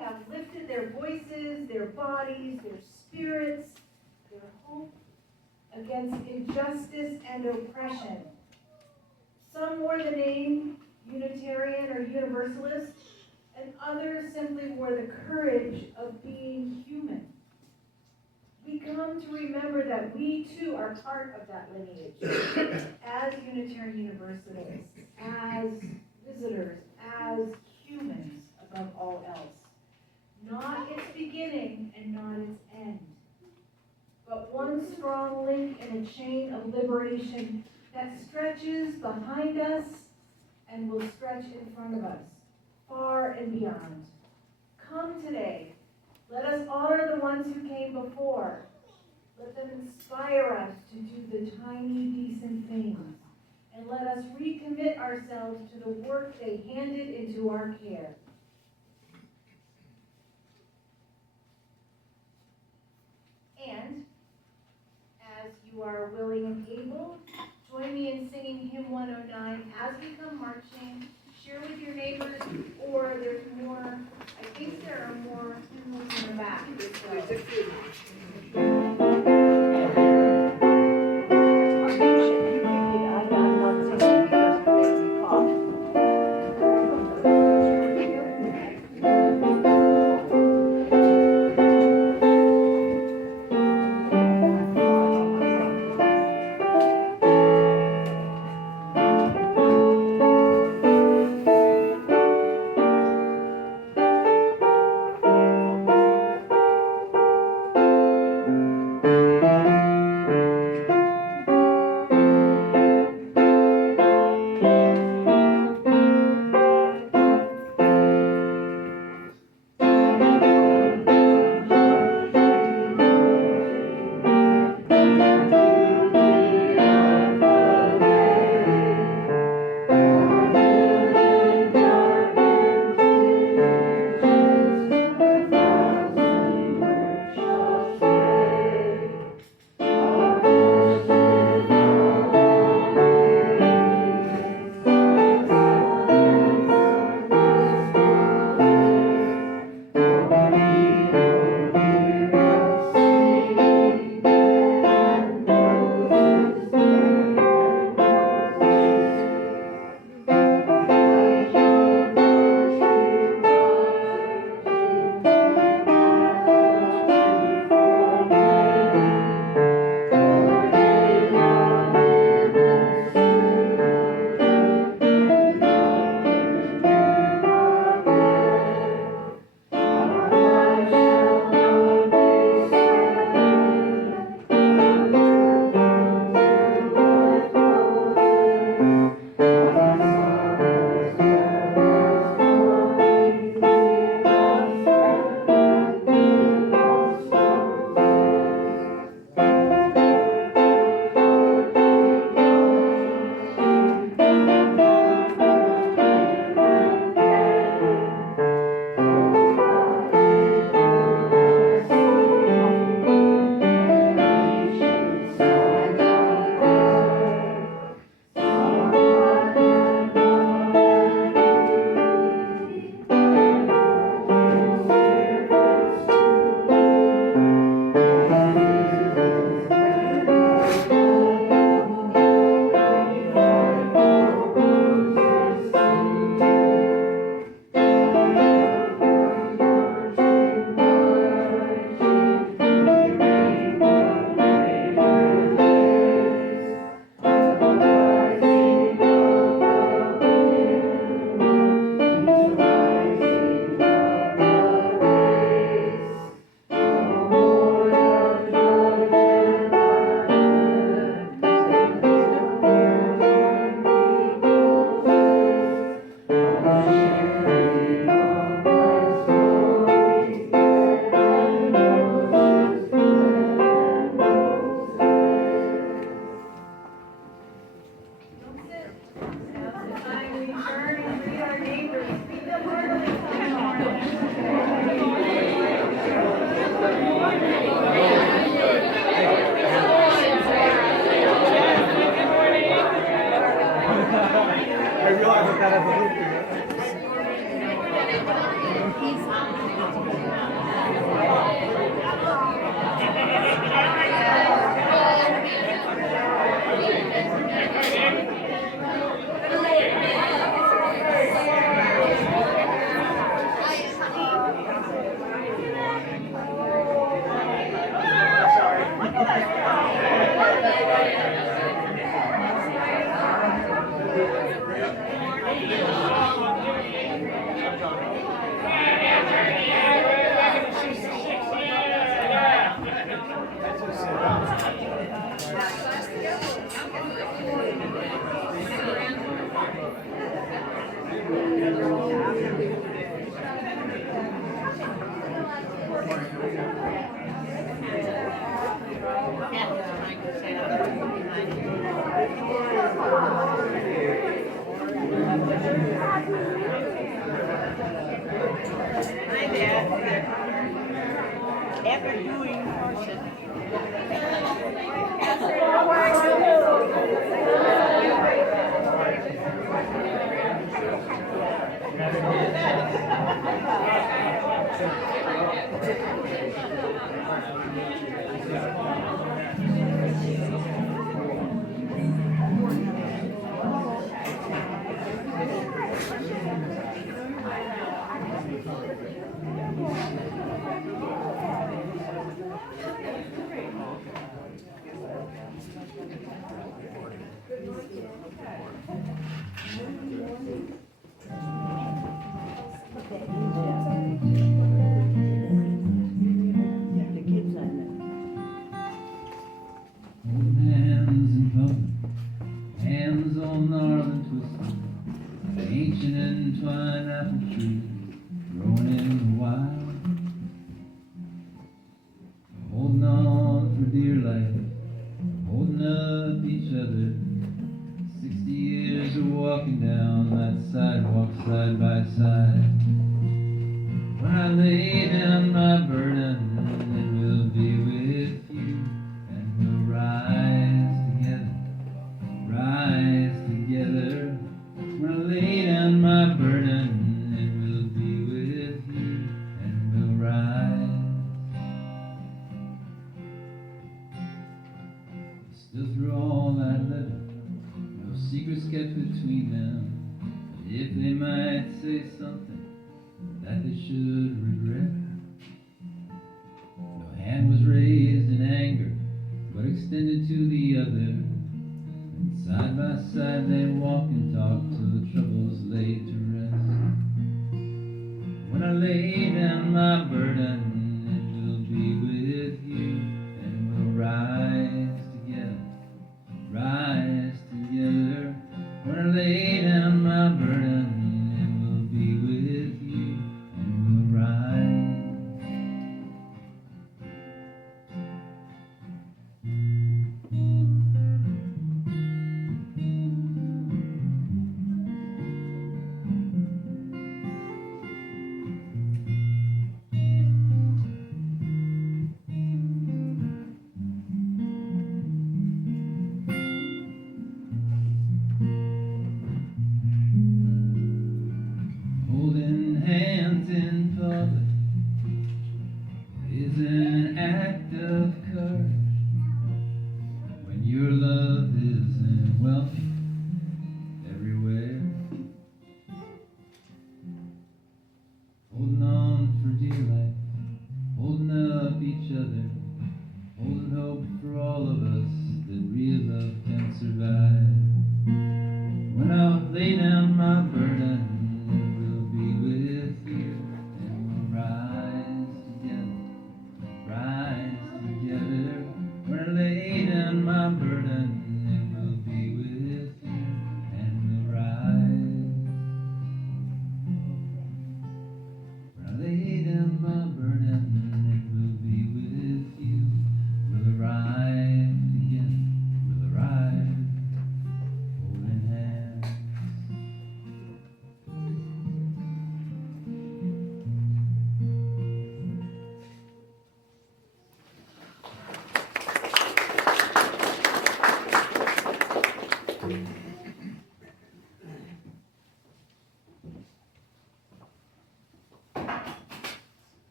have lifted their voices, their bodies, their spirits, their hope against injustice and oppression. Some wore the name Unitarian or Universalist, and others simply wore the courage of being human. We come to remember that we too are part of that lineage as Unitarian Universalists, as visitors, as humans above all else. Not its beginning and not its end, but one strong link in a chain of liberation that stretches behind us and will stretch in front of us, far and beyond. Come today. Let us honor the ones who came before. Let them inspire us to do the tiny, decent things. And let us recommit ourselves to the work they handed into our care. And, as you are willing and able, join me in singing hymn 109 as we come marching. Share with your neighbors, or there's more, I think there are more hymns in the back as well.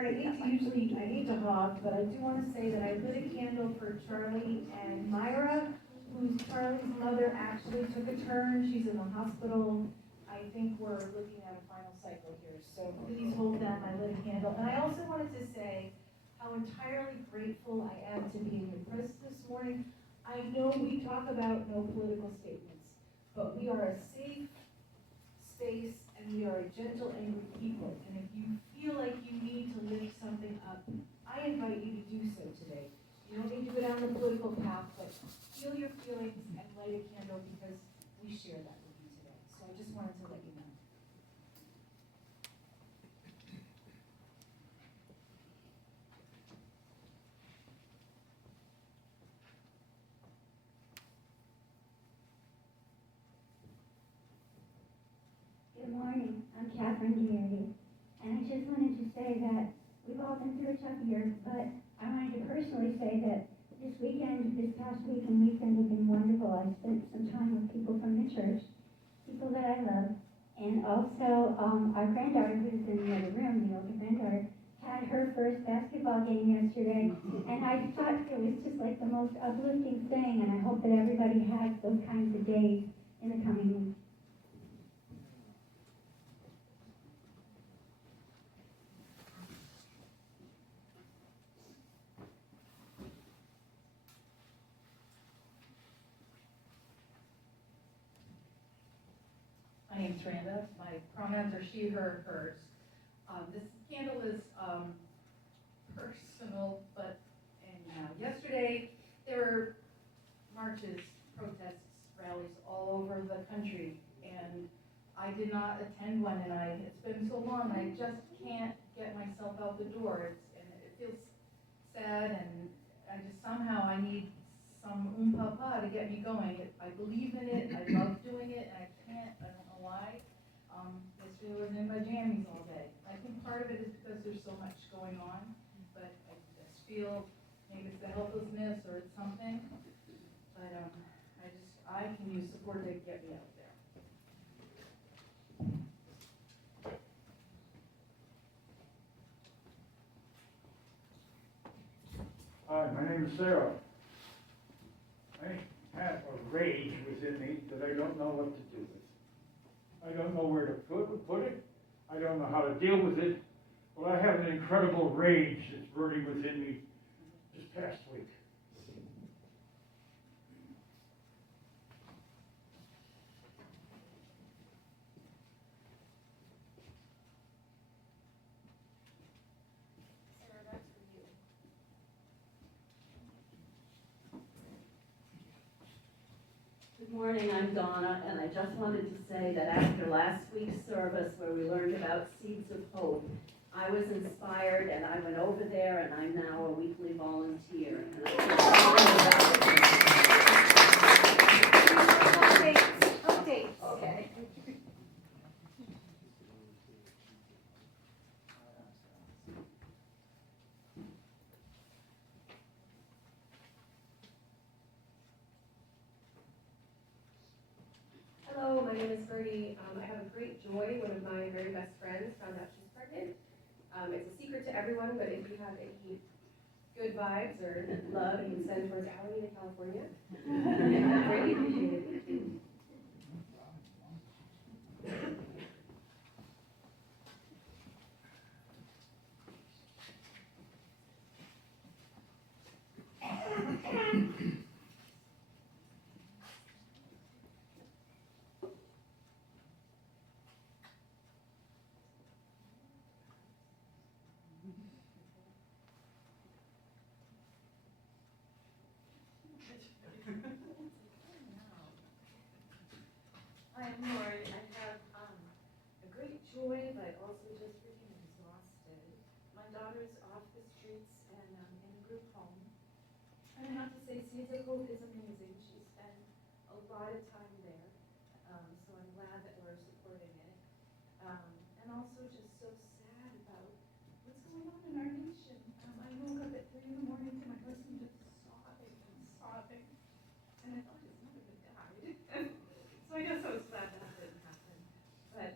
Karen, I hate to hog, but I do want to say that I lit a candle for Charlie and Myra, whose Charlie's mother actually took a turn. She's in the hospital. I think we're looking at a final cycle here, so please hold them. I lit a candle. And I also wanted to say how entirely grateful I am to be in your presence this morning. I know we talk about no political statements, but we are a safe space and we are a gentle, angry people. And if you feel like you need to lift something up, I invite you to do so today. You don't need to go down the political path, but feel your feelings and light a candle because we share that with you today. So I just wanted to let you know. Good morning. I'm Catherine Geary, and I just wanted to say that we've all been through a tough year, but I wanted to personally say that this past week and weekend have been wonderful. I spent some time with people from the church, people that I love, and also our granddaughter, who's in the other room, the older granddaughter, had her first basketball game yesterday, and I thought it was just like the most uplifting thing, and I hope that everybody has those kinds of days in the coming week. My name's Randa. My pronouns are she, her, hers. This candle is personal, but yesterday there were marches, protests, rallies all over the country, and I did not attend one, and it's been so long, I just can't get myself out the door. It feels sad, and somehow I need some papa to get me going. I believe in it, I love doing it, and I don't know why. Yesterday I was in my jammies all day. I think part of it is because there's so much going on, but I just feel maybe it's the helplessness or it's something. But I can use support to get me out there. Hi, my name is Sarah. I have a rage within me that I don't know what to do with. I don't know where to put it. I don't know how to deal with it. But I have an incredible rage that's burning within me this past week. Sarah, that's for you. Good morning, I'm Donna, and I just wanted to say that after last week's service where we learned about Seeds of Hope, I was inspired and I went over there and I'm now a weekly volunteer. And Updates. Okay. Hello, my name is Bertie. I have a great joy. One of my very best friends found out she's pregnant. It's a secret to everyone, but if you have any good vibes or love, you can send towards Alameda, California. I greatly appreciate it. I'm Lori. I have a great joy, but also just freaking exhausted. My daughter's off the streets and in a group home. And I have to say, Seeds of Hope is amazing. She spent a lot of time there, so I'm glad that we're supporting it. And also just so sad about what's going on in our nation. I woke up at 3 in the morning to my husband just sobbing and sobbing, and I thought his mother had died. So I guess I was glad that didn't happen. But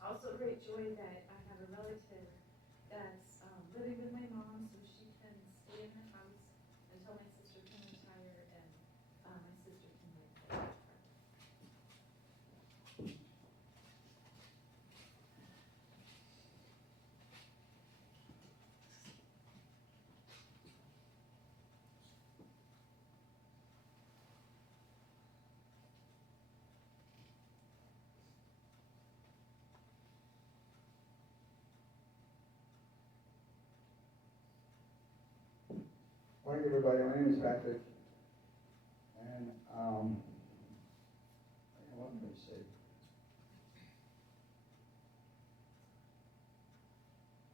also a great joy that I have a relative that's Morning, everybody. My name is Patrick, and what can I say?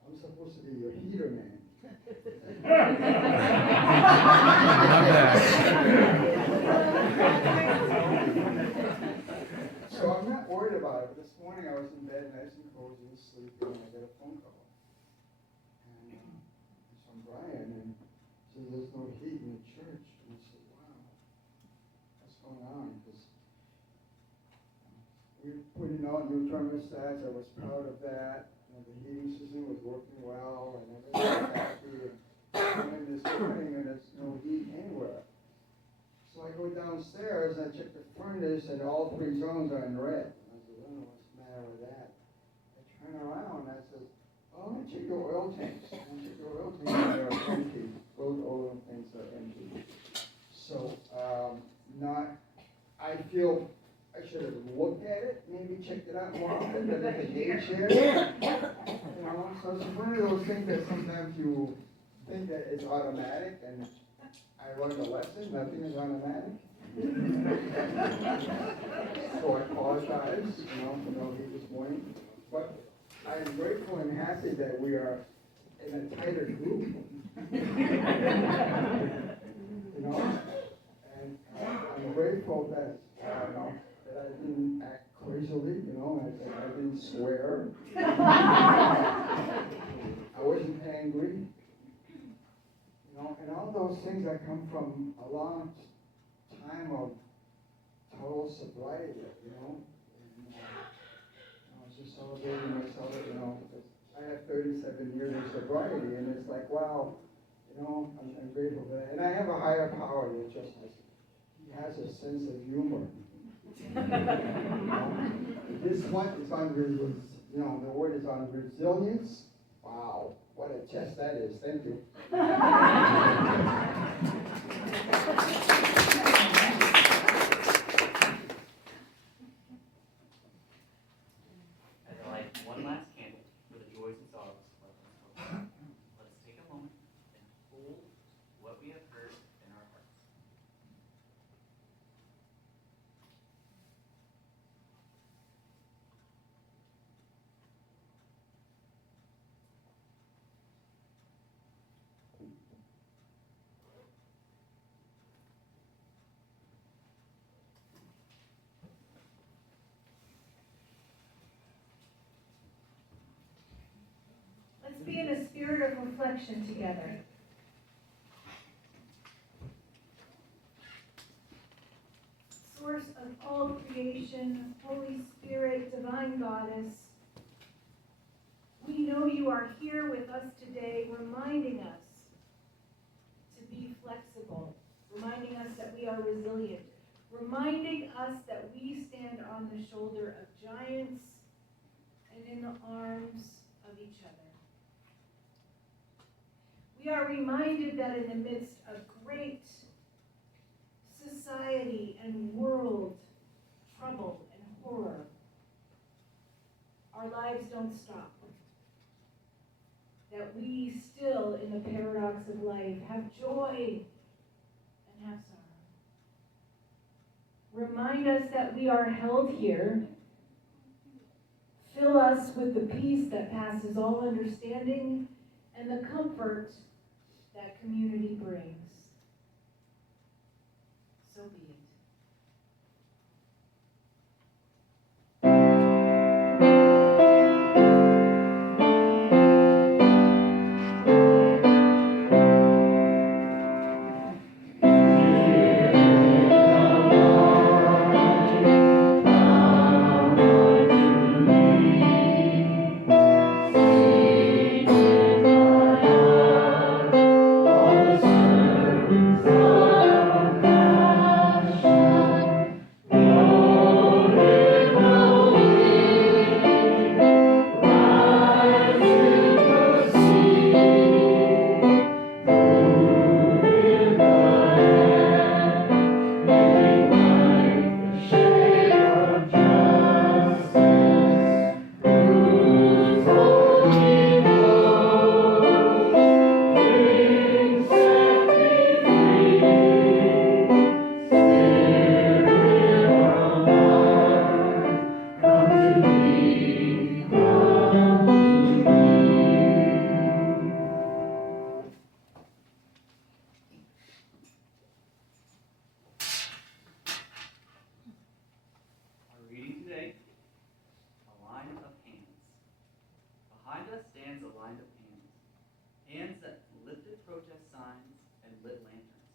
I'm supposed to be your heater man. So I'm not worried about it. This morning I was in bed, nice and cozy, and sleeping, and I got a phone call. And it's from Ryun, and says there's no heat in the church. And I said, wow, what's going on? Because we're putting out new thermostats. I was proud of that. And the heating system was working well, and everything was happy. And then this morning, and there's no heat anywhere. So I go downstairs and I check the furnace, and all 3 zones are in red. And I said, oh, what's the matter with that? I turn around and I said, oh, let me check your oil tanks. And I check your oil tanks, and they're empty. Both oil tanks are empty. So, I feel I should have looked at it, maybe checked it out more often, but at the gauge here. So it's one of those things that sometimes you think that it's automatic, and I learned a lesson, nothing is automatic. So I apologize, for no heat this morning. But I am grateful and happy that we are in a tighter group. And I'm grateful that, that I didn't act crazily, I didn't swear. I wasn't angry. And all those things that come from a long time of total sobriety, And, I was just celebrating myself, I have 37 years of sobriety, and it's like, wow, I'm grateful for that. And I have a higher power that just he has a sense of humor. This one is on, the word is on resilience. Wow, what a test that is. Thank you. I'd like one last candle for the joys and sorrows of our life. Let's take a moment and hold what we have heard in our hearts. Let's be in a spirit of reflection together. Source of all creation, Holy Spirit, Divine Goddess, we know you are here with us today, reminding us to be flexible, reminding us that we are resilient, reminding us that we stand on the shoulder of giants and in the arms of each other. We are reminded that in the midst of great society and world trouble and horror, our lives don't stop. That we still, in the paradox of life, have joy and have sorrow. Remind us that we are held here. Fill us with the peace that passes all understanding and the comfort that community brings. So be it. All the servants of God. hands aligned of hands. Hands that lifted protest signs and lit lanterns.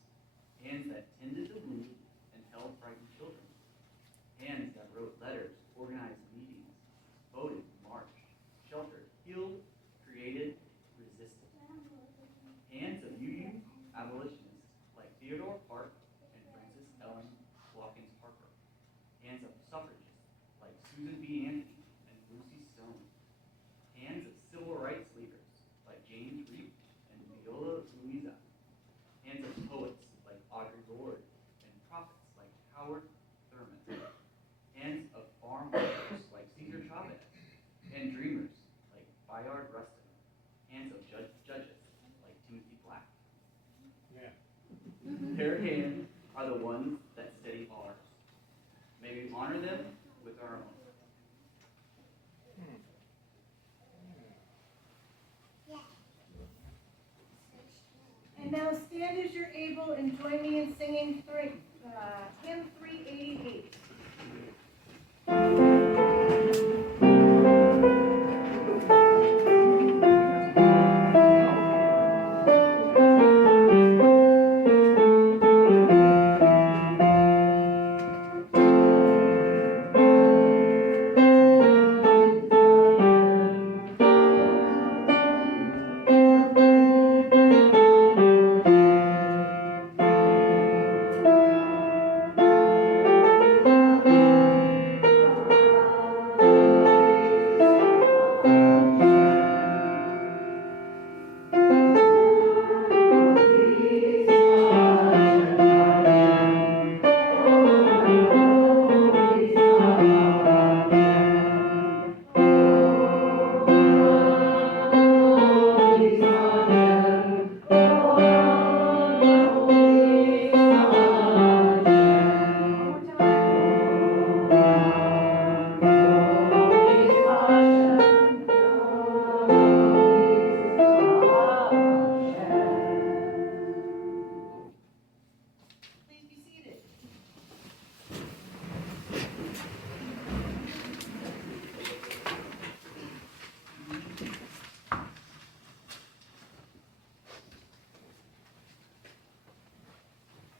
Hands that tended the wounded and held frightened children. Hands that wrote letters, organized meetings, voted, marched, sheltered, healed, created, resisted. Hands of UU abolitionists like Theodore Park and Frances Ellen Watkins Harper. Hands of suffragists like Susan B. Anthony and Lucy Stone. Hands of civil rights leaders like James Reed and Viola Luisa. Hands of poets like Audre Lorde and prophets like Howard Thurman. Hands of farm workers like Cesar Chavez and dreamers like Bayard Rustin. Hands of judges like Timothy Black. Yeah. Their hands are the ones that steady ours. May we honor them with our own. And now stand as you're able and join me in singing hymn 388.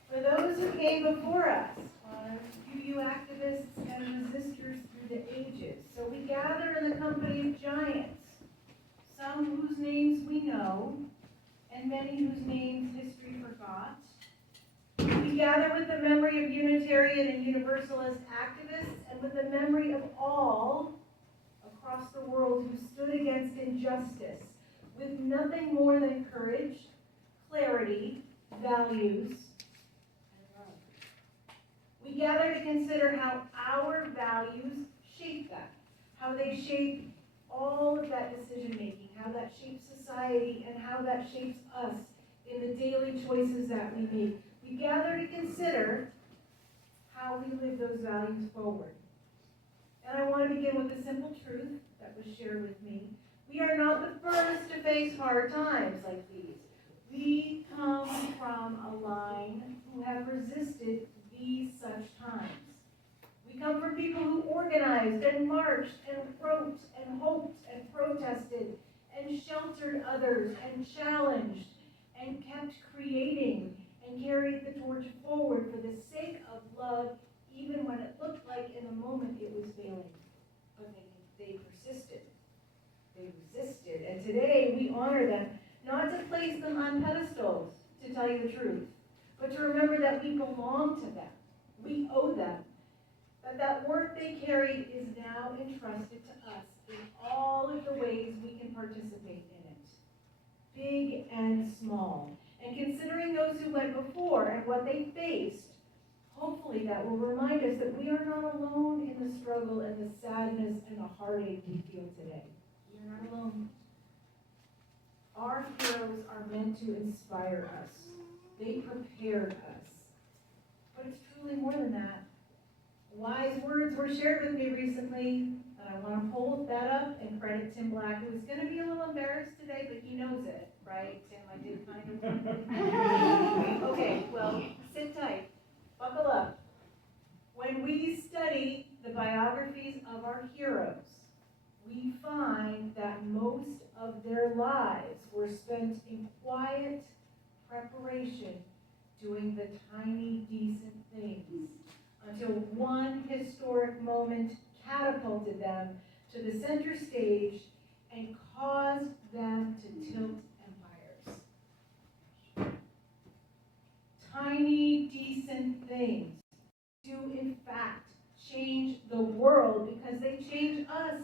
For those who came before us, UU activists and resistors through the ages. So we gather in the company of giants, some whose names we know, and many whose names history forgot. We gather with the memory of Unitarian and Universalist activists and with the memory of all across the world who stood against injustice with nothing more than courage, clarity, values, and love. We gather to consider how our values shape that, how they shape all of that decision-making, how that shapes society, and how that shapes us in the daily choices that we make. We gather to consider how we live those values forward. And I want to begin with a simple truth that was shared with me. We are not the first to face hard times like these. We come from a line who have resisted these such times. We come from people who organized and marched and wrote and hoped and protested and sheltered others and challenged and kept creating and carried the torch forward for the sake of love, even when it looked like in a moment it was failing. But they persisted. They resisted. And today we honor them, not to place them on pedestals, to tell you the truth, but to remember that we belong to them. We owe them. That work they carried is now entrusted to us in all of the ways we can participate in it, big and small. And considering those who went before and what they faced, hopefully that will remind us that we are not alone in the struggle and the sadness and the heartache we feel today. We are not alone. Our heroes are meant to inspire us. They prepared us. But it's truly more than that. Wise words were shared with me recently, and I want to hold that up and credit Tim Black, who is going to be a little embarrassed today, but he knows it, right? Tim, I did kind of. Okay, well, sit tight. Buckle up. When we study the biographies of our heroes, we find that most of their lives were spent in quiet preparation, doing the tiny, decent things, until one historic moment catapulted them to the center stage and caused them to tilt empires. Tiny, decent things do in fact change the world because they change us.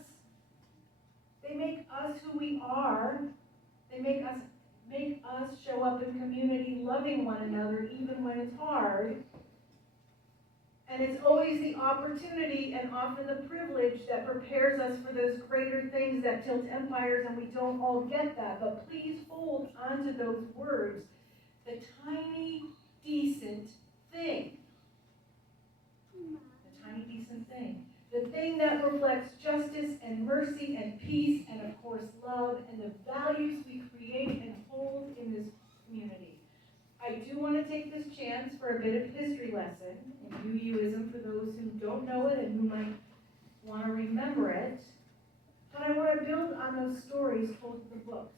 They make us who we are. They make us show up in community loving one another even when it's hard. And it's always the opportunity and often the privilege that prepares us for those greater things that tilt empires, and we don't all get that. But please hold onto those words. The tiny, decent thing. The tiny, decent thing. The thing that reflects justice and mercy and peace and, of course, love and the values we create and hold in this community. I do want to take this chance for a bit of history lesson in UUism for those who don't know it and who might want to remember it. But I want to build on those stories told in the books.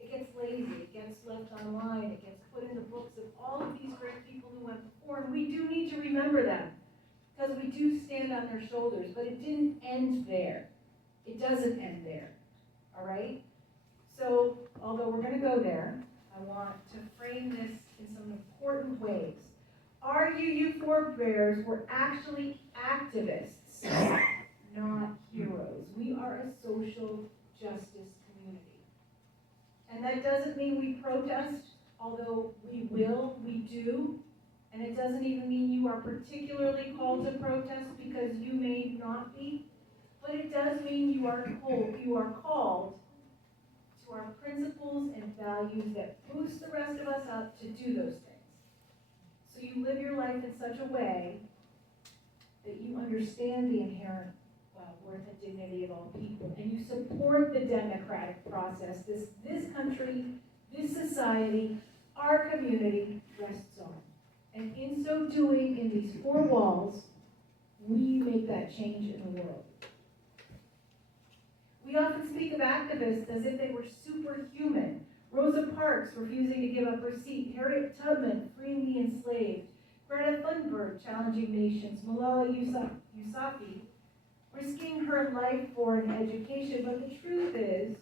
It gets lazy, it gets left online, it gets put in the books of all of these great people who went before, and we do need to remember them. Because we do stand on their shoulders, but it didn't end there. It doesn't end there, all right? So, although we're going to go there, I want to frame this in some important ways. Our UU forebears were actually activists, not heroes. We are a social justice community. And that doesn't mean we protest, although we do. And it doesn't even mean you are particularly called to protest because you may not be, but it does mean you are called to our principles and values that boost the rest of us up to do those things. So you live your life in such a way that you understand the inherent worth and dignity of all people, and you support the democratic process this country, this society, our community rests on. And in so doing, in these four walls, we make that change in the world. We often speak of activists as if they were superhuman. Rosa Parks refusing to give up her seat, Harriet Tubman freeing the enslaved, Greta Thunberg challenging nations, Malala Yousafzai risking her life for an education. But the truth is,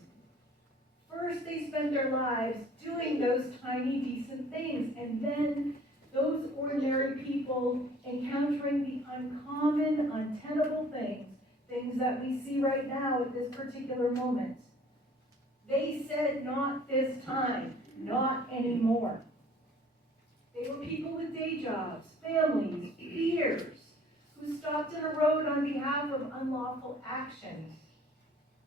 first they spent their lives doing those tiny, decent things, and then those ordinary people encountering the uncommon, untenable things that we see right now at this particular moment. They said, not this time, not anymore. They were people with day jobs, families, fears, who stopped in a road on behalf of unlawful actions.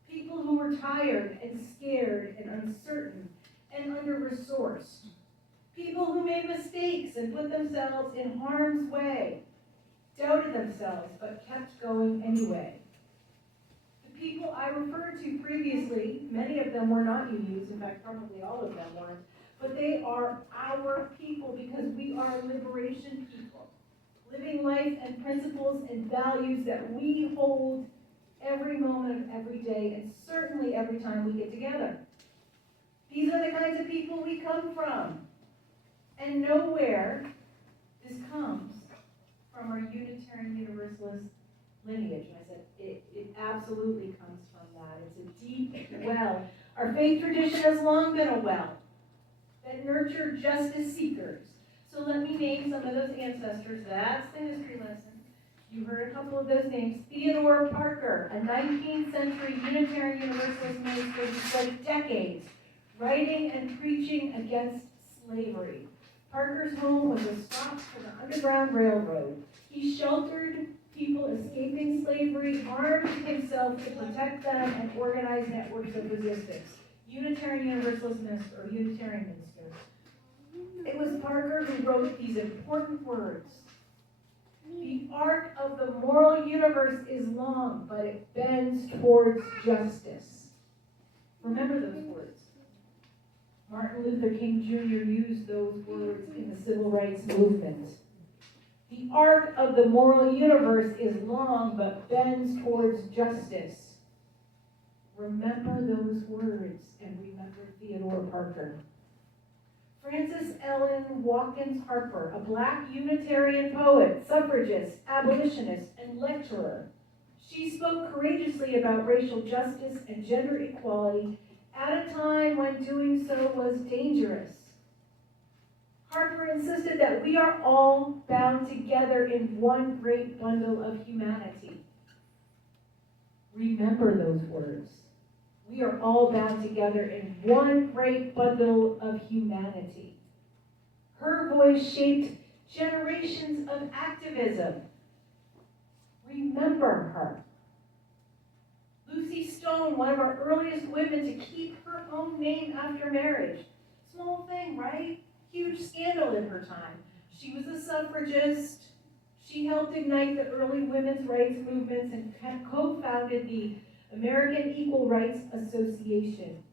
People who were tired and scared and uncertain and under-resourced. People who made mistakes and put themselves in harm's way, doubted themselves, but kept going anyway. The people I referred to previously, many of them were not UUs, in fact, probably all of them weren't, but they are our people because we are liberation people, living life and principles and values that we hold every moment of every day, and certainly every time we get together. These are the kinds of people we come from. And nowhere this comes from our Unitarian Universalist lineage. And I said, it absolutely comes from that. It's a deep well. Our faith tradition has long been a well that nurtured justice seekers. So let me name some of those ancestors. That's the history lesson. You heard a couple of those names. Theodore Parker, a 19th century Unitarian Universalist minister who spent decades writing and preaching against slavery. Parker's home was a stop for the Underground Railroad. He sheltered people escaping slavery, armed himself to protect them, and organized networks of resistance. Unitarian Universalist minister, or Unitarian minister. It was Parker who wrote these important words. The arc of the moral universe is long, but it bends towards justice. Remember those words. Martin Luther King Jr. used those words in the civil rights movement. The arc of the moral universe is long, but bends towards justice. Remember those words and remember Theodore Parker. Frances Ellen Watkins Harper, a Black Unitarian poet, suffragist, abolitionist, and lecturer. She spoke courageously about racial justice and gender equality at a time when doing so was dangerous. Harper insisted that we are all bound together in one great bundle of humanity. Remember those words. We are all bound together in one great bundle of humanity. Her voice shaped generations of activism. Remember her. Lucy Stone, one of our earliest women to keep her own name after marriage. Small thing, right? Huge scandal in her time. She was a suffragist. She helped ignite the early women's rights movements and co-founded the American Equal Rights Association.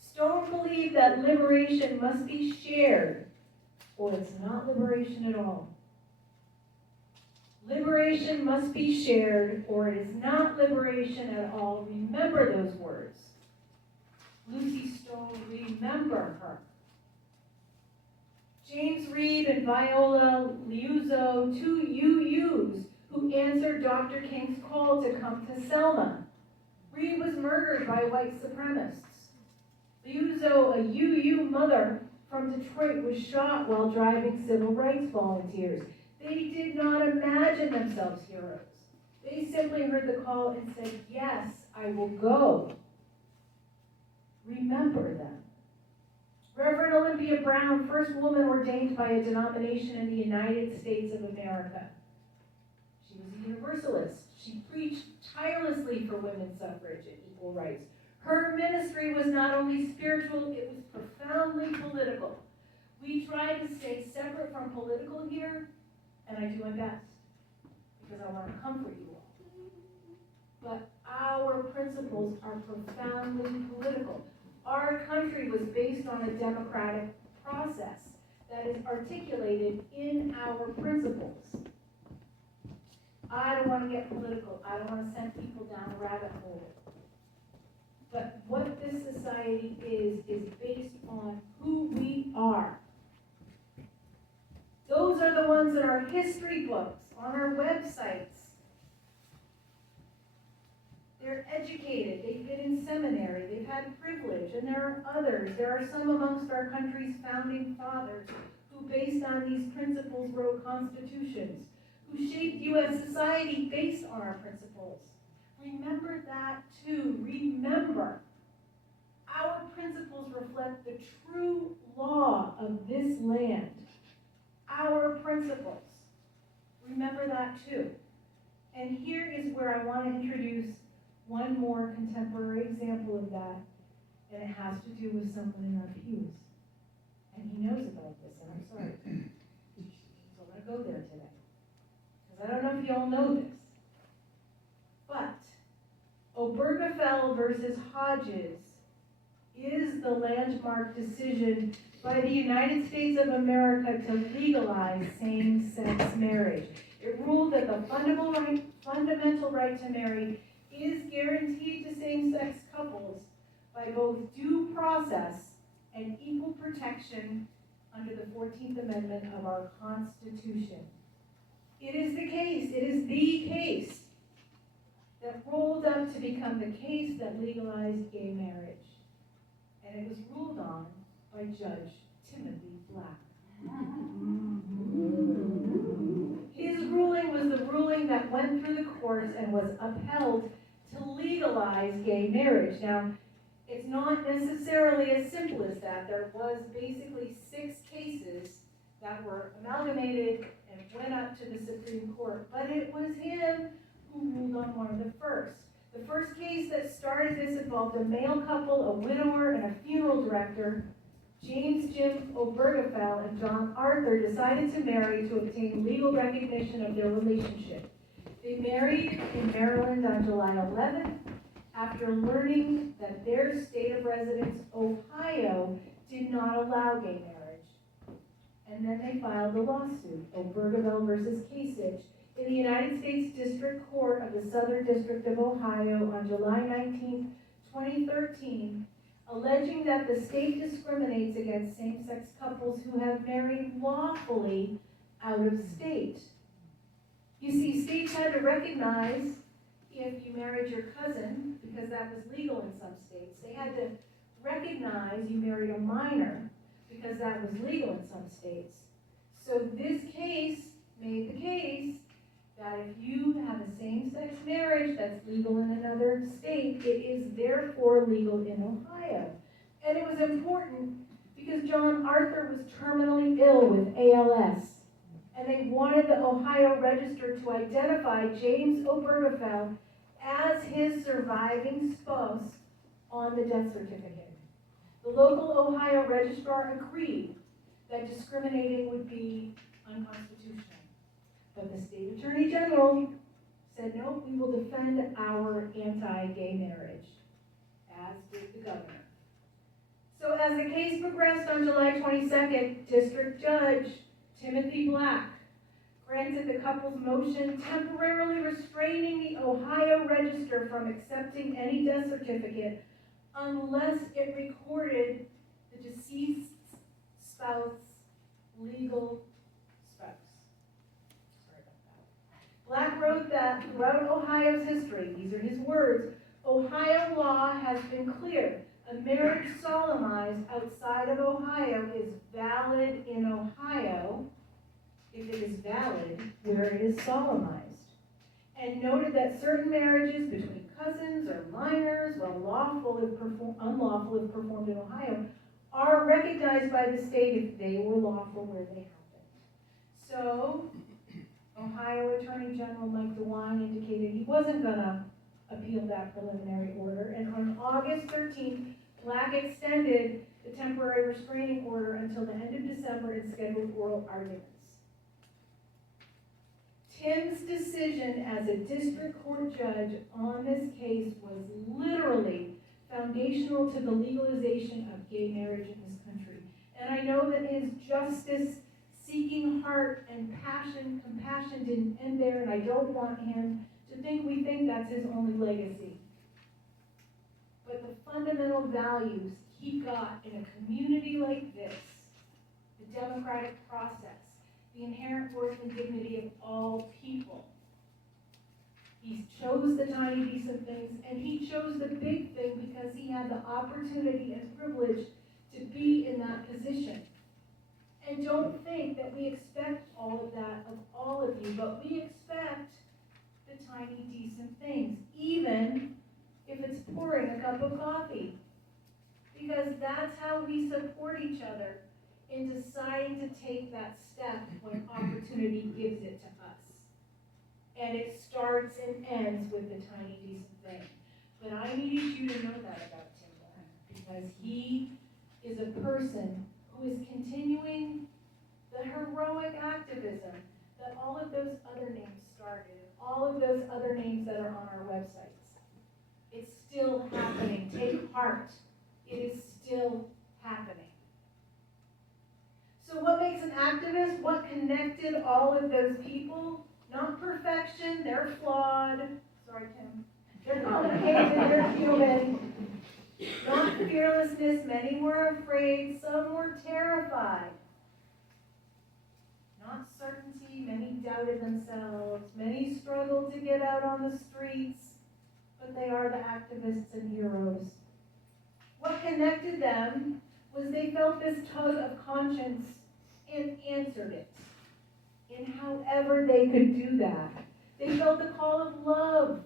Stone believed that liberation must be shared, or it's not liberation at all. Liberation must be shared, or it is not liberation at all. Remember those words. Lucy Stone, remember her. James Reeb and Viola Liuzzo, two UUs who answered Dr. King's call to come to Selma. Reeb was murdered by white supremacists. Liuzzo, a UU mother from Detroit, was shot while driving civil rights volunteers. They did not imagine themselves heroes. They simply heard the call and said, yes, I will go. Remember them. Reverend Olympia Brown, first woman ordained by a denomination in the United States of America. She was a Universalist. She preached tirelessly for women's suffrage and equal rights. Her ministry was not only spiritual, it was profoundly political. We try to stay separate from political here, and I do my best, because I want to comfort you all. But our principles are profoundly political. Our country was based on a democratic process that is articulated in our principles. I don't want to get political. I don't want to send people down a rabbit hole. But what this society is based on who we are. Those are the ones in our history books, on our websites. They're educated, they've been in seminary, they've had privilege, and there are others. There are some amongst our country's founding fathers who, based on these principles, wrote constitutions, who shaped U.S. society based on our principles. Remember that too. Remember, our principles reflect the true law of this land. Our principles. Remember that too. And here is where I want to introduce one more contemporary example of that, and it has to do with someone in our pews. And he knows about this, and I'm sorry. So I'm going to go there today. Because I don't know if you all know this. But Obergefell versus Hodges is the landmark decision by the United States of America to legalize same-sex marriage. It ruled that the fundamental right to marry is guaranteed to same-sex couples by both due process and equal protection under the 14th Amendment of our Constitution. It is the case that rolled up to become the case that legalized gay marriage. And it was ruled on by Judge Timothy Black. His ruling was the ruling that went through the courts and was upheld to legalize gay marriage. Now, it's not necessarily as simple as that. There was basically 6 cases that were amalgamated and went up to the Supreme Court, but it was him who ruled on one of the first. The first case that started this involved a male couple, a widower, and a funeral director. James Jim Obergefell and John Arthur decided to marry to obtain legal recognition of their relationship. They married in Maryland on July 11th after learning that their state of residence, Ohio, did not allow gay marriage. And then they filed a lawsuit, Obergefell versus Kasich, in the United States District Court of the Southern District of Ohio on July 19, 2013, alleging that the state discriminates against same-sex couples who have married lawfully out of state. You see, states had to recognize if you married your cousin, because that was legal in some states. They had to recognize you married a minor, because that was legal in some states. So this case made the case that if you have a same-sex marriage that's legal in another state, it is therefore legal in Ohio. And it was important because John Arthur was terminally ill with ALS, and they wanted the Ohio Register to identify James Obergefell as his surviving spouse on the death certificate. The local Ohio registrar agreed that discriminating would be unconstitutional. But the state attorney general said, no, we will defend our anti-gay marriage, as did the governor. So as the case progressed on July 22nd, District Judge Timothy Black granted the couple's motion temporarily restraining the Ohio Register from accepting any death certificate unless it recorded the deceased spouse's legal spouse. Sorry about that. Black wrote that throughout Ohio's history, these are his words, Ohio law has been clear. A marriage solemnized outside of Ohio is valid in Ohio if it is valid where it is solemnized, and noted that certain marriages between cousins or minors, while unlawful if performed in Ohio, are recognized by the state if they were lawful where they happened. So, Ohio Attorney General Mike DeWine indicated he wasn't going to appeal that preliminary order, and on August 13th, Black extended the temporary restraining order until the end of December and scheduled oral arguments. Tim's decision as a district court judge on this case was literally foundational to the legalization of gay marriage in this country. And I know that his justice-seeking heart and compassion didn't end there, and I don't want him to think we think that's his only legacy. But the fundamental values he got in a community like this, the democratic process, the inherent worth and dignity of all people. He chose the tiny, decent things, and he chose the big thing because he had the opportunity and privilege to be in that position. And don't think that we expect all of that of all of you, but we expect the tiny, decent things, even if it's pouring a cup of coffee. Because that's how we support each other in deciding to take that step when opportunity gives it to us. And it starts and ends with the tiny, decent thing. But I needed you to know that about Tim Black, because he is a person who is continuing the heroic activism that all of those other names started, all of those other names that are on our websites. It's still happening. Take heart. It is still happening. So what makes an activist? What connected all of those people? Not perfection, they're flawed. Sorry, Tim. They're complicated, they're human. Not fearlessness, many were afraid, some were terrified. Not certainty, many doubted themselves, many struggled to get out on the streets, but they are the activists and heroes. What connected them was they felt this tug of conscience and answered it in however they could do that. They felt the call of love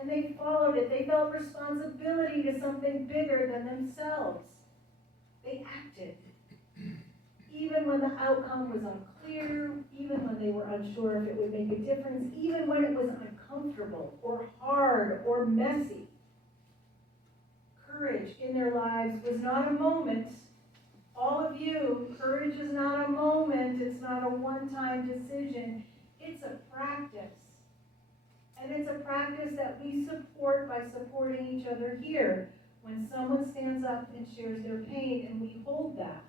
and they followed it. They felt responsibility to something bigger than themselves. They acted. Even when the outcome was unclear, even when they were unsure if it would make a difference, even when it was uncomfortable or hard or messy. Courage in their lives was not a moment. All of you, courage is not a moment. It's not a one-time decision. It's a practice. And it's a practice that we support by supporting each other here. When someone stands up and shares their pain, and we hold that.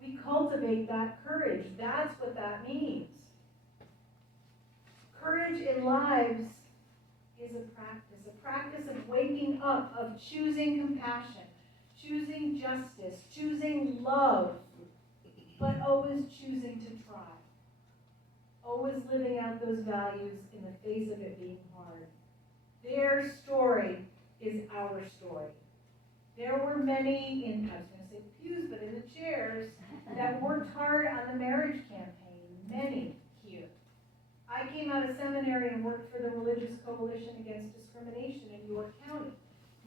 We cultivate that courage. That's what that means. Courage in lives is a practice practice of waking up, of choosing compassion, choosing justice, choosing love, but always choosing to try. Always living out those values in the face of it being hard. Their story is our story. There were many in, I was going to say pews, but in the chairs, that worked hard on the marriage campaign. Many here. I came out of seminary and worked for the Religious Coalition Against Discrimination in York County,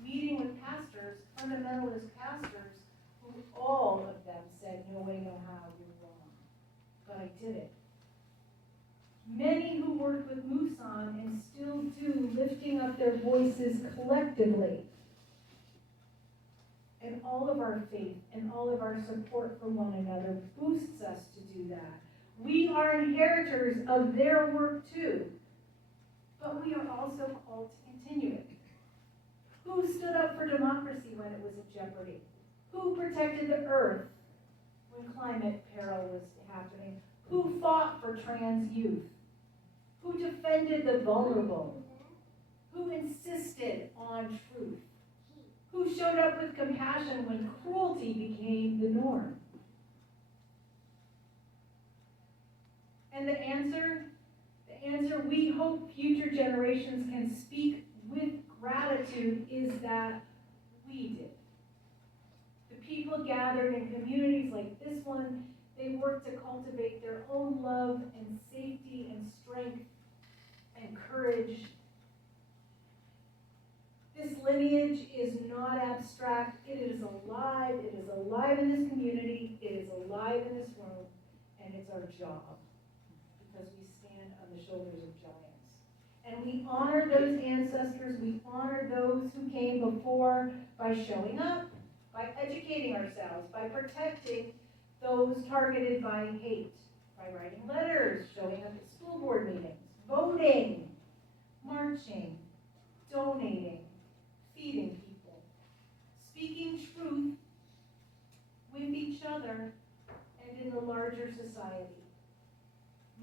meeting with pastors, fundamentalist pastors, who all of them said, no way, no how, you're wrong. But I did it. Many who worked with Musan and still do, lifting up their voices collectively. And all of our faith and all of our support for one another boosts us to do that. We are inheritors of their work too, but we are also called to continue it. Who stood up for democracy when it was in jeopardy? Who protected the earth when climate peril was happening? Who fought for trans youth? Who defended the vulnerable? Who insisted on truth? Who showed up with compassion when cruelty became the norm? And the answer we hope future generations can speak with gratitude is that we did. The people gathered in communities like this one, they worked to cultivate their own love and safety and strength and courage. This lineage is not abstract. It is alive. It is alive in this community. It is alive in this room. And it's our job because we stand on the shoulders of giants. And we honor those ancestors. We honor those who came before by showing up, by educating ourselves, by protecting those targeted by hate, by writing letters, showing up at school board meetings, voting, marching, donating, feeding people, speaking truth with each other and in the larger society.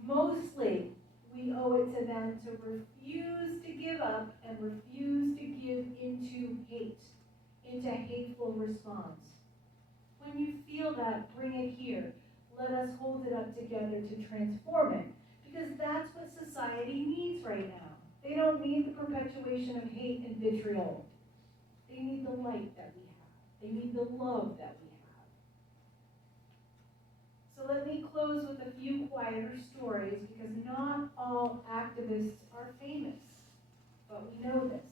Mostly, we owe it to them to refuse to give up and refuse to give into hate, into hateful response. When you feel that, bring it here. Let us hold it up together to transform it, because that's what society needs right now. They don't need the perpetuation of hate and vitriol. They need the light that we have. They need the love that we have. So let me close with a few quieter stories, because not all activists are famous, but we know this.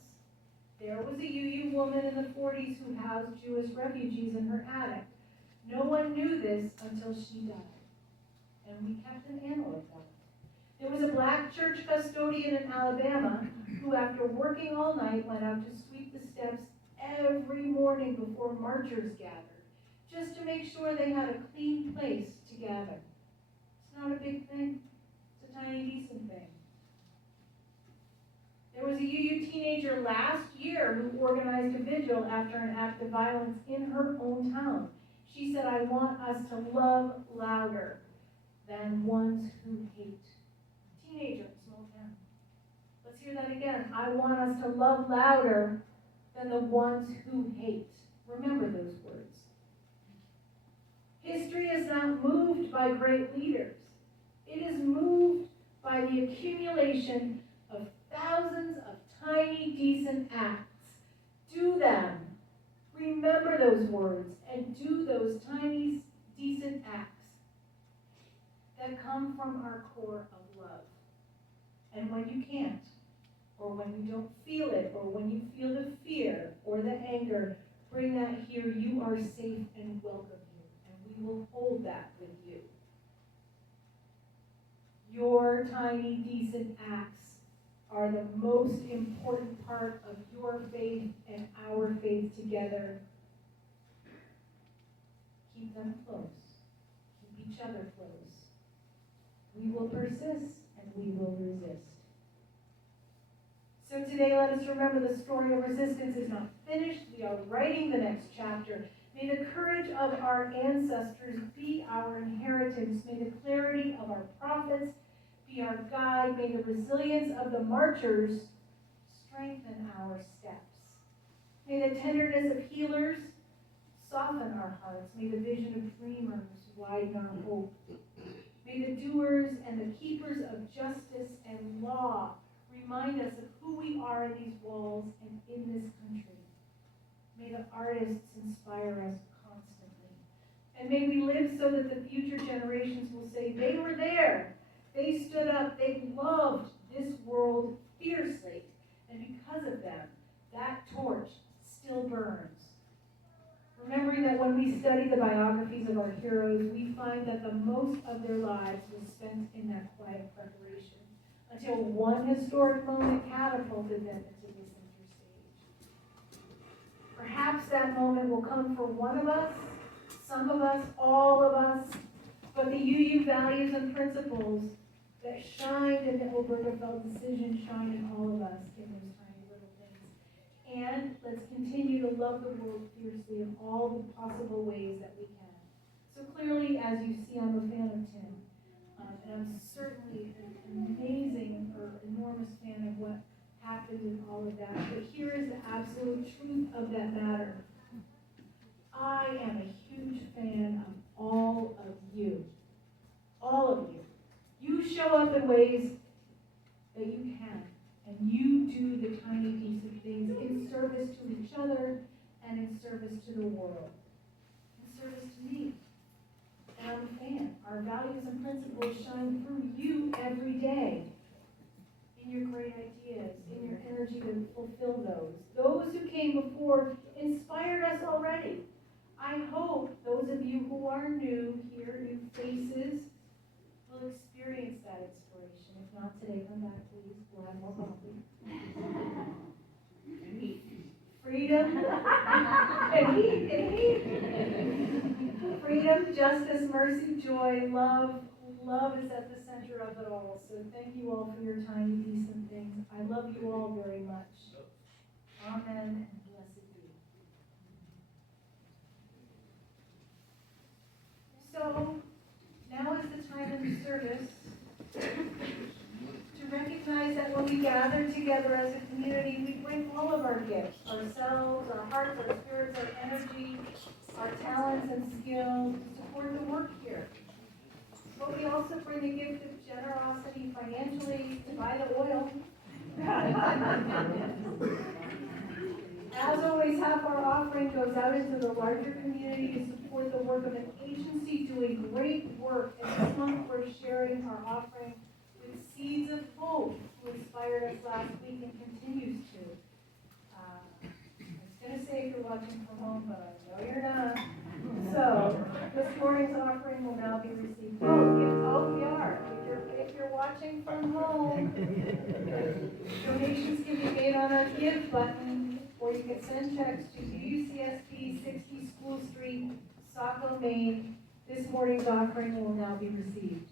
There was a UU woman in the 40s who housed Jewish refugees in her attic. No one knew this until she died, and we kept an annal of that. There was a black church custodian in Alabama who, after working all night, went out to sweep the steps every morning before marchers gathered, just to make sure they had a clean place to gather. It's not a big thing. It's a tiny, decent thing. There was a UU teenager last year who organized a vigil after an act of violence in her own town. She said, I want us to love louder than ones who hate. Teenager, small town. Let's hear that again. I want us to love louder than the ones who hate. Remember those words. History is not moved by great leaders. It is moved by the accumulation of thousands of tiny, decent acts. Do them. Remember those words and do those tiny, decent acts that come from our core of love. And when you can't, or when you don't feel it, or when you feel the fear or the anger, bring that here. You are safe and welcome here, and we will hold that with you. Your tiny, decent acts are the most important part of your faith and our faith together. Keep them close. Keep each other close. We will persist and we will resist. So today, let us remember the story of resistance is not finished. We are writing the next chapter. May the courage of our ancestors be our inheritance. May the clarity of our prophets be our guide. May the resilience of the marchers strengthen our steps. May the tenderness of healers soften our hearts. May the vision of dreamers widen our hope. May the doers and the keepers of justice and law remind us of who we are in these walls and in this country. May the artists inspire us constantly. And may we live so that the future generations will say, they were there. They stood up. They loved this world fiercely. And because of them, that torch still burns. Remembering that when we study the biographies of our heroes, we find that the most of their lives was spent in that quiet preparation, until one historic moment catapulted them into the center stage. Perhaps that moment will come for one of us, some of us, all of us, but the UU values and principles that shined in the Obergefell decision shine in all of us in those tiny little things. And let's continue to love the world fiercely in all the possible ways that we can. So clearly, as you see, I'm a fan of Tim. And I'm certainly an amazing or enormous fan of what happened in all of that. But here is the absolute truth of that matter. I am a huge fan of all of you. All of you. You show up in ways that you can. And you do the tiny decent things in service to each other and in service to the world. In service to me. And I'm a fan. Our values and principles shine through you every day. In your great ideas, in your energy to fulfill those. Those who came before inspired us already. I hope those of you who are new here, new faces, will experience that inspiration. If not today, come back, please. We'll have more coffee. Freedom and heat. Freedom, justice, mercy, joy, love. Love is at the center of it all. So thank you all for your tiny, decent things. I love you all very much. Amen and blessed be. So now is the time in the service to recognize that when we gather together as a community, we bring all of our gifts, ourselves, our hearts, our spirits, our energy, our talents and skills to support the work here. But we also bring a gift of generosity financially to buy the oil. As always, half our offering goes out into the larger community to support the work of an agency doing great work. And this month we're sharing our offering with Seeds of Hope, who inspired us last week and continues to. I was going to say if you're watching from home, but I know you're not. So this morning's offering will now be received. Oh, we are. If you're watching from home, donations can be made on our Give button, or you can send checks to UUCSB 60 School Street, Saco, Maine. This morning's offering will now be received.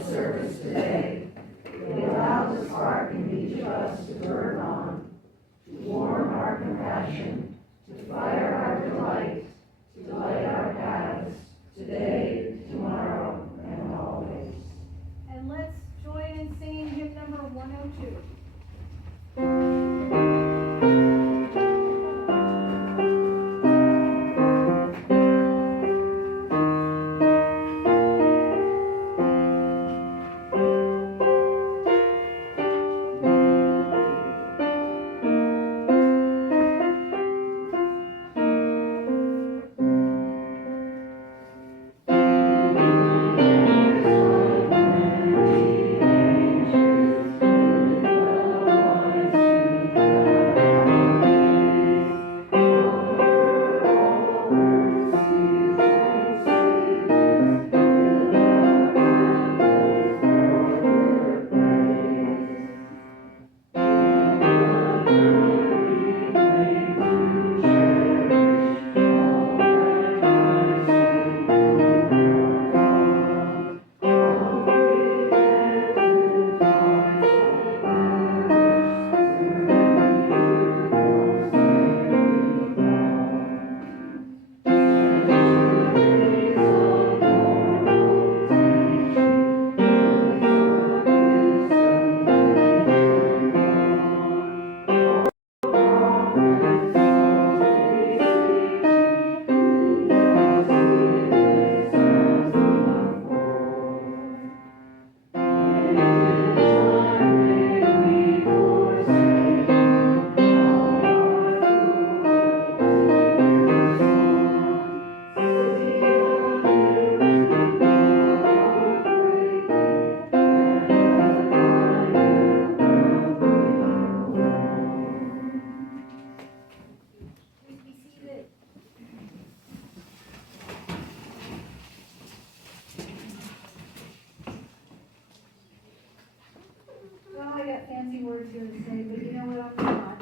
quiet service today, they allow the spark in each of us to burn on, to warm our compassion, to fire our delight, to light our paths, today, tomorrow, and always. And let's join in singing hymn number 102. Well, I got fancy words here to say, but you know what, I'm not.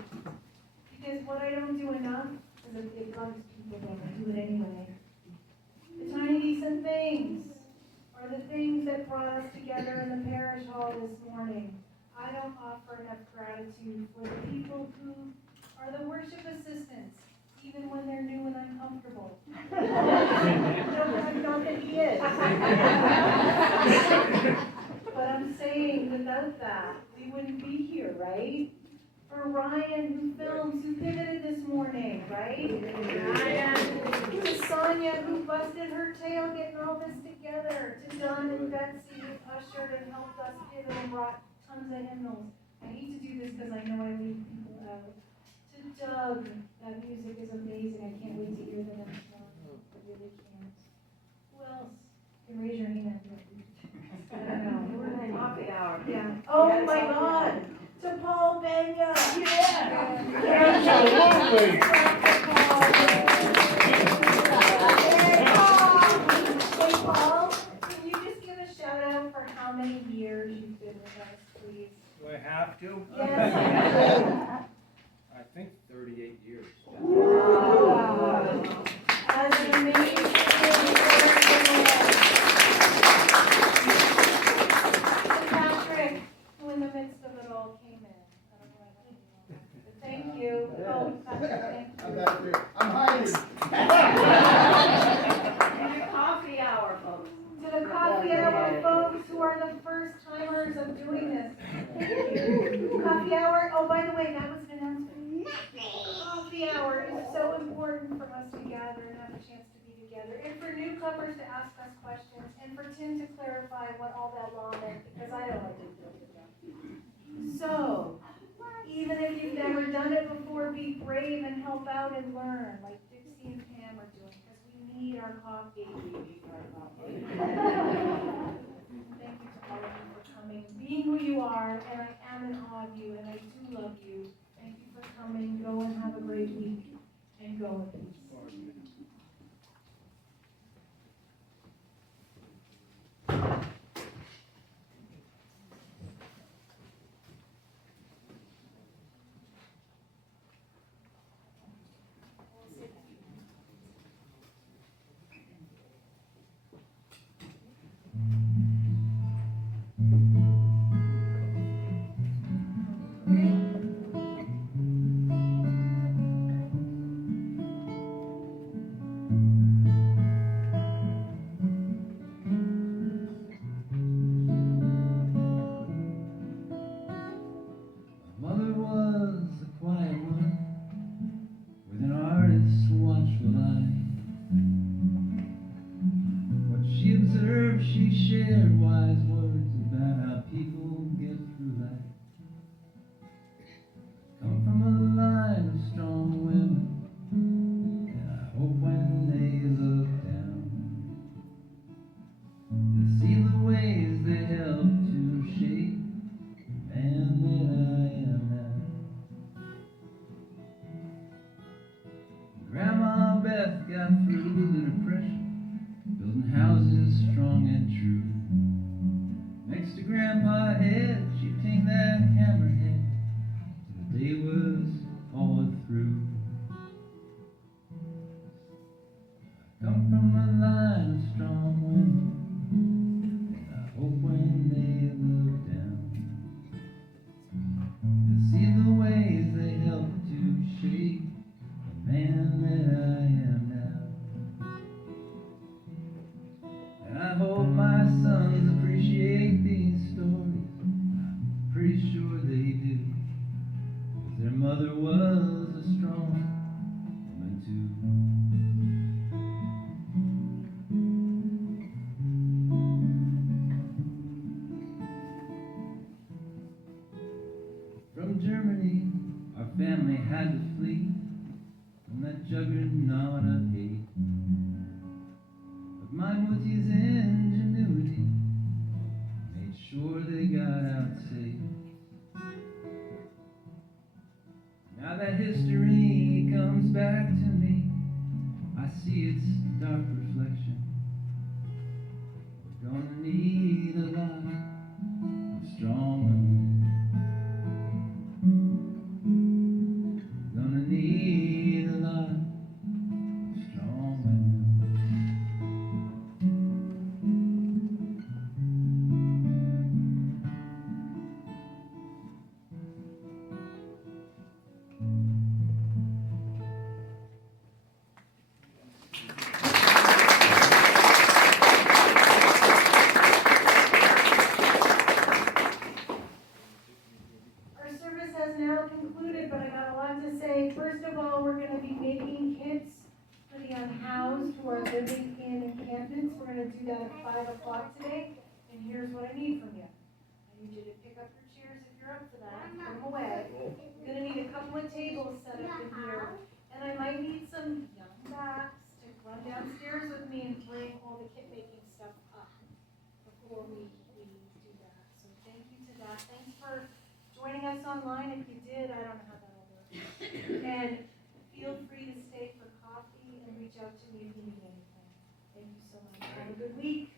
Because what I don't do enough is it bugs people when I do it anyway. The tiny decent things are the things that brought us together in the parish hall this morning. I don't offer enough gratitude for the people who are the worship assistants, even when they're new and uncomfortable. Not that he is. But I'm saying without that, we wouldn't be here, right? For Ryun, who films, who pivoted this morning, right? Ryun. To Sonia, who busted her tail getting all this together. To Don and Betsy, who ushered and helped us pivot and brought tons of hymnals. I hate to do this because I know I leave people out. To Doug, that music is amazing. I can't wait to hear the next one. I really can't. Who else? You can raise your hand. I don't know. We're in coffee hour. Yeah. Oh my God. To Paul Benya. Yeah. Absolutely. Hey Paul, can you just give a shout out for how many years you've been with us, please? Do I have to? Yes. I think 38 years. Wow. As an amazing Patrick, who in the midst of it all came in. I don't know why that came on, but thank you. Oh, Patrick, thank you. I'm back there. I'm hiding. And your coffee hour, folks. To the coffee hour folks who are the first timers of doing this. Thank you. Coffee hour, oh, by the way, that was an announcement. Coffee hour is so important for us to gather and have a chance to be together. And for newcomers to ask us questions, and for Tim to clarify what all that law meant, because I don't like to deal with that. So, even if you've never done it before, be brave and help out and learn, like Dixie and Pam are doing, because we need our coffee. We need our coffee. Thank you to all of you for coming, being who you are, and I am in awe of you, and I do love you. Thank you for coming. Go and have a great week, and go in peace. she observed, she shared wise words about how people get through life. Come from a line of strong women, and I hope when they look down, they see the ways they help to shape the man that I am now. Grandma Beth got through the Depression, building houses strong and true. Next to Grandpa Ed, she'd take that hammerhead till the day was all through. I come from a line of strong women, and I hope when they look down, they see the ways they help to shape the man that I am now. And I hope my sons appreciate these stories. I'm pretty sure they do, 'cause their mother was a strong woman too. From Germany, our family had to flee from that juggernaut of hate. But my Mutti's ingenuity made sure they got out safe. Now that history comes back to me, I see its dark reflection. We're gonna need a lot of strong women. Gonna need a lot of strong women. Our service has now concluded, but I got a lot to say. First of all, we're gonna be making kits for the unhoused who are living in encampments. We're gonna do that at 5 o'clock today. And here's what I need from you. I need you to pick up your chairs if you're up for that, put them away. I'm gonna need a couple of tables set up in here. And I might need some young backs to run downstairs with me and bring all the kit making stuff up before we do that. So thank you to that. Thanks for joining us online. If you did, I don't know how that'll work. And feel free to stay for coffee and reach out to me if you need anything. Thank you so much. Have a good week.